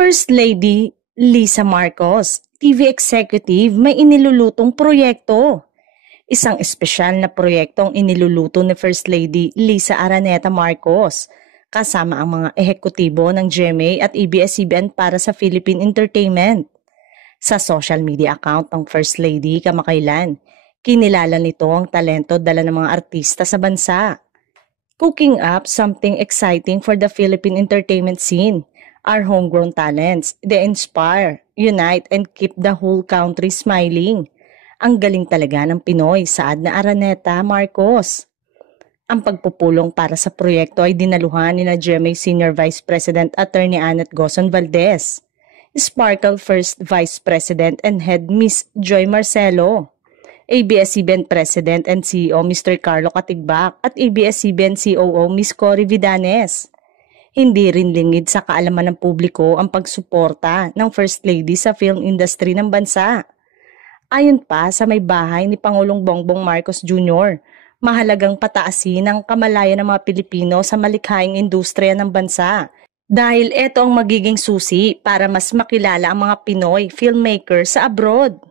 First Lady Lisa Marcos, TV executive, may inilulutong proyekto. Isang espesyal na proyektong iniluluto ni First Lady Lisa Araneta Marcos kasama ang mga ehekutibo ng GMA at ABS-CBN para sa Philippine Entertainment. Sa social media account ng First Lady kamakailan, kinilala nito ang talento dala ng mga artista sa bansa. Cooking up something exciting for the Philippine entertainment scene. Our homegrown talents, they inspire, unite, and keep the whole country smiling. Ang galing talaga ng Pinoy, saad na Araneta Marcos. Ang pagpupulong para sa proyekto ay dinaluhan ni GMA Senior Vice President Attorney Annette Gozon Valdez, Sparkle First Vice President and Head Miss Joy Marcelo, ABS-CBN President and CEO Mr. Carlo Katigbak at ABS-CBN COO Miss Cory Vidanes. Hindi rin lingid sa kaalaman ng publiko ang pagsuporta ng First Lady sa film industry ng bansa. Ayon pa sa may bahay ni Pangulong Bongbong Marcos Jr., mahalagang pataasin ang kamalayan ng mga Pilipino sa malikhaing industriya ng bansa dahil ito ang magiging susi para mas makilala ang mga Pinoy filmmaker sa abroad.